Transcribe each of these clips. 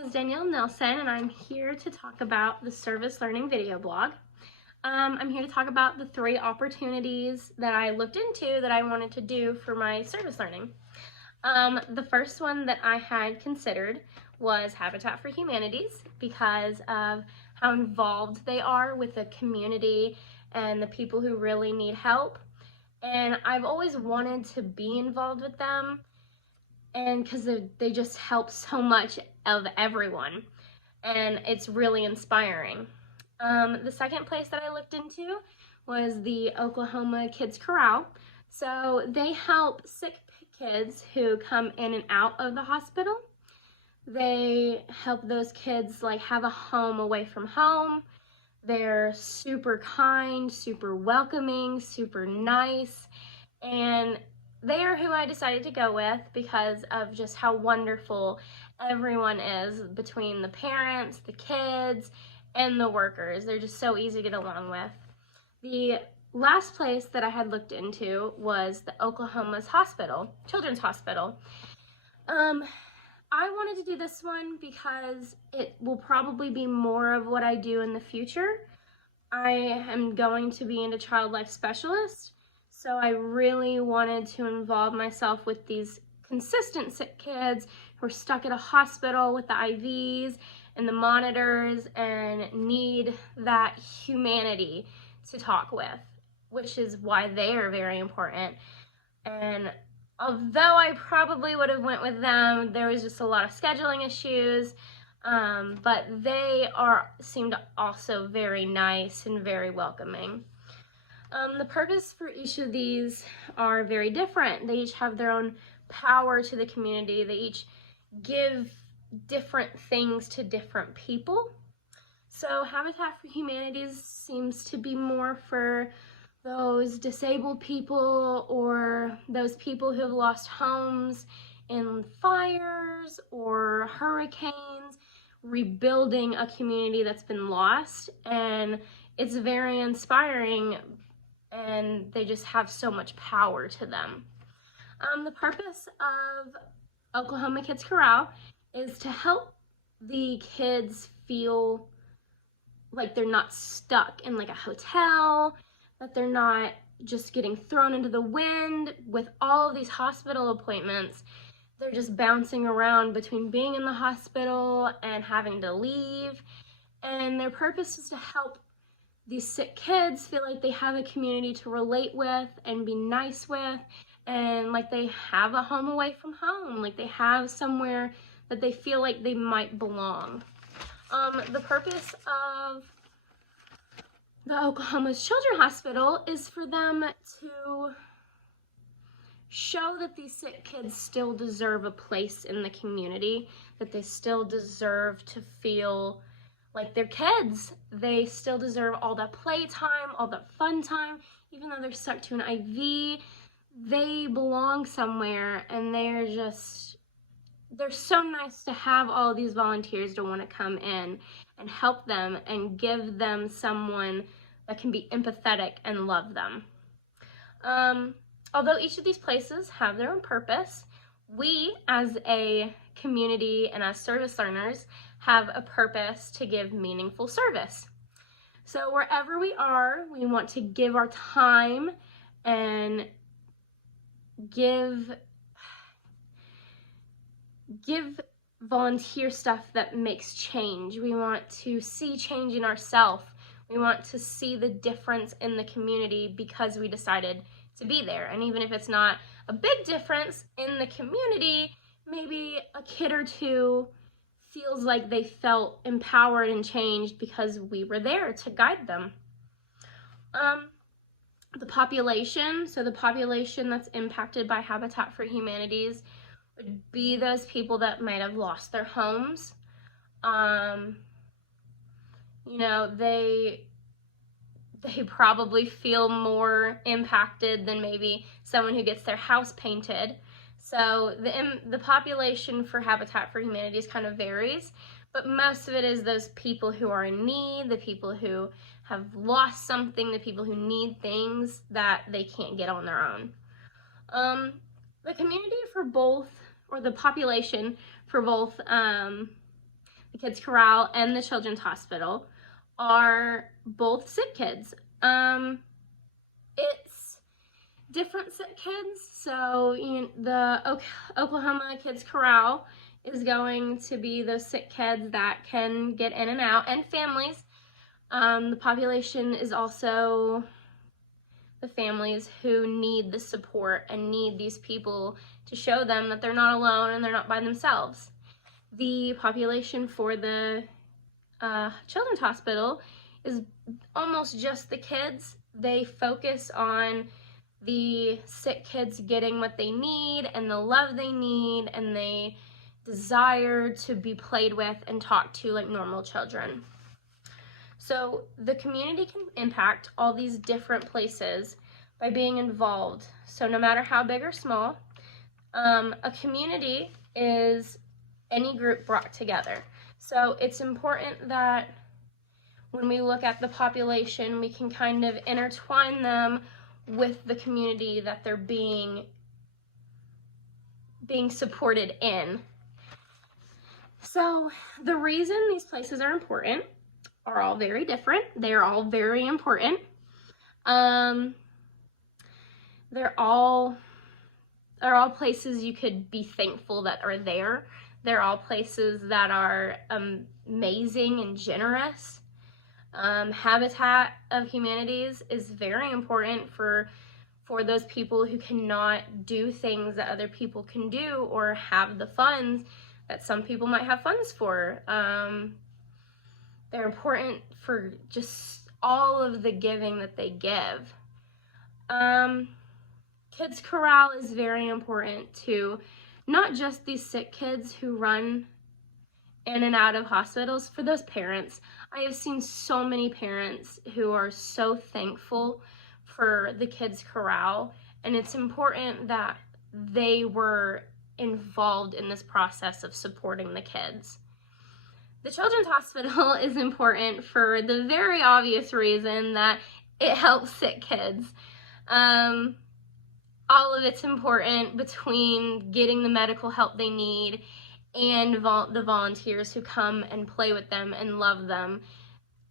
name is Danielle Nelson, and I'm here to talk about the Service Learning video blog. I'm here to talk about the 3 opportunities that I looked into that I wanted to do for my service learning. The first one that I had considered was Habitat for Humanities because of how involved they are with the community and the people who really need help. And I've always wanted to be involved with them, and because they just help so much of everyone, and it's really inspiring. The second place that I looked into was the Oklahoma Kids Corral. So they help sick kids who come in and out of the hospital. They help those kids have a home away from home. They're super kind, super welcoming, super nice, and they are who I decided to go with because of just how wonderful everyone is between the parents, the kids, and the workers. They're just so easy to get along with. The last place that I had looked into was the Oklahoma's hospital, Children's Hospital. I wanted to do this one because it will probably be more of what I do in the future. I am going to be into child life specialist, so I really wanted to involve myself with these consistent sick kids who are stuck at a hospital with the IVs and the monitors and need that humanity to talk with, which is why they are very important. And although I probably would have went with them, there was just a lot of scheduling issues, but they seemed also very nice and very welcoming. The purpose for each of these are very different. They each have their own power to the community. They each give different things to different people. So Habitat for Humanities seems to be more for those disabled people or those people who have lost homes in fires or hurricanes, rebuilding a community that's been lost. And it's very inspiring, and they just have so much power to them. The purpose of Oklahoma Kids Corral is to help the kids feel like they're not stuck in a hotel, that they're not just getting thrown into the wind with all of these hospital appointments. They're just bouncing around between being in the hospital and having to leave. And their purpose is to help these sick kids feel like they have a community to relate with and be nice with, and like they have a home away from home, like they have somewhere that they feel like they might belong. The purpose of the Oklahoma's Children's Hospital is for them to show that these sick kids still deserve a place in the community, that they still deserve to feel like they're kids. They still deserve all that playtime, all that fun time. Even though they're stuck to an IV, they belong somewhere, and they're so nice to have all these volunteers to want to come in and help them and give them someone that can be empathetic and love them. Although each of these places have their own purpose, we as a community and as service learners have a purpose to give meaningful service. So wherever we are, we want to give our time and give volunteer stuff that makes change. We want to see change in ourselves. We want to see the difference in the community because we decided to be there. And even if it's not a big difference in the community, maybe a kid or two feels like they felt empowered and changed because we were there to guide them. The population, so the population that's impacted by Habitat for Humanities would be those people that might have lost their homes. They probably feel more impacted than maybe someone who gets their house painted. So the population for Habitat for Humanities kind of varies, but most of it is those people who are in need, the people who have lost something, the people who need things that they can't get on their own. The community for both, or the population for both the Kids Corral and the Children's Hospital, are both sick kids. It's different sick kids. So the Oklahoma Kids Corral is going to be those sick kids that can get in and out, and families. The population is also the families who need the support and need these people to show them that they're not alone and they're not by themselves. The population for the Children's Hospital is almost just the kids. They focus on the sick kids getting what they need and the love they need, and they desire to be played with and talked to like normal children. So the community can impact all these different places by being involved. So no matter how big or small, a community is any group brought together. So it's important that when we look at the population, we can kind of intertwine them with the community that they're being supported in. So the reason these places are important are all very different. They're all very important. They're all places you could be thankful that are there. They're all places that are amazing and generous. Habitat of Humanities is very important for those people who cannot do things that other people can do or have the funds that some people might have funds for. They're important for just all of the giving that they give. Kids Corral is very important to not just these sick kids who run in and out of hospitals, for those parents. I have seen so many parents who are so thankful for the Kids Corral, and it's important that they were involved in this process of supporting the kids. The Children's Hospital is important for the very obvious reason that it helps sick kids. All of it's important between getting the medical help they need and the volunteers who come and play with them and love them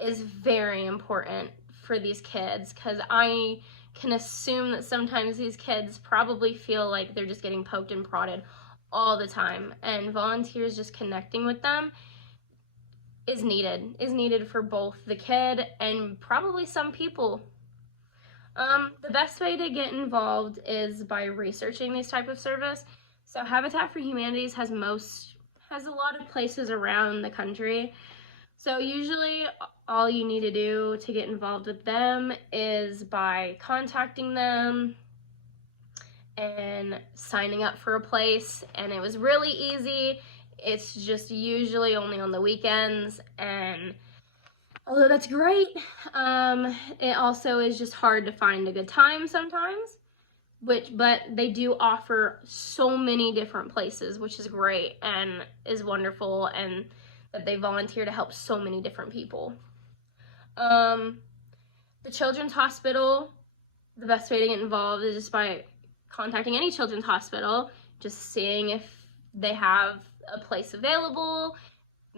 is very important for these kids, because I can assume that sometimes these kids probably feel like they're just getting poked and prodded all the time, and volunteers just connecting with them is needed for both the kid and probably some people. The best way to get involved is by researching these type of service. So Habitat for Humanities has a lot of places around the country. So usually all you need to do to get involved with them is by contacting them and signing up for a place, and it was really easy. It's just usually only on the weekends, and although that's great, it also is just hard to find a good time sometimes, but they do offer so many different places, which is great and is wonderful, and that they volunteer to help so many different people. The Children's Hospital, the best way to get involved is just by contacting any children's hospital, just seeing if they have a place available,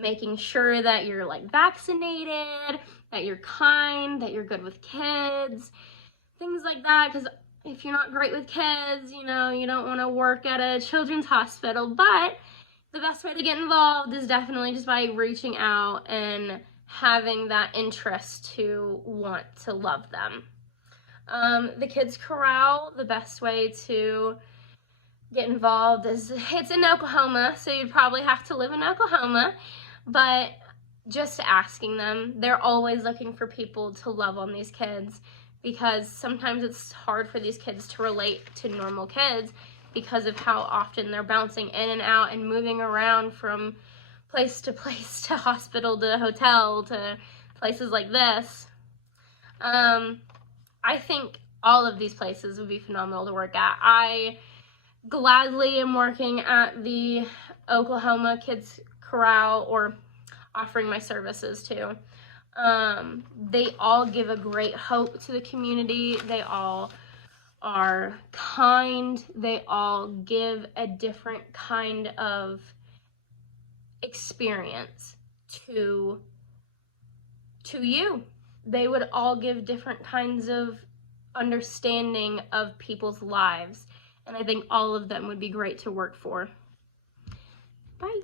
making sure that you're like vaccinated, that you're kind, that you're good with kids, things like that, because if you're not great with kids, you don't want to work at a children's hospital. But the best way to get involved is definitely just by reaching out and having that interest to want to love them. The Kids Corral, the best way to get involved is, it's in Oklahoma, so you'd probably have to live in Oklahoma, but just asking them. They're always looking for people to love on these kids, because sometimes it's hard for these kids to relate to normal kids because of how often they're bouncing in and out and moving around from place to place, to hospital to hotel to places like this. I think all of these places would be phenomenal to work at. I gladly am working at the Oklahoma Kids Corral, or offering my services to. They all give a great hope to the community. They all are kind. They all give a different kind of experience. to you. They would all give different kinds of understanding of people's lives, and I think all of them would be great to work for. Bye.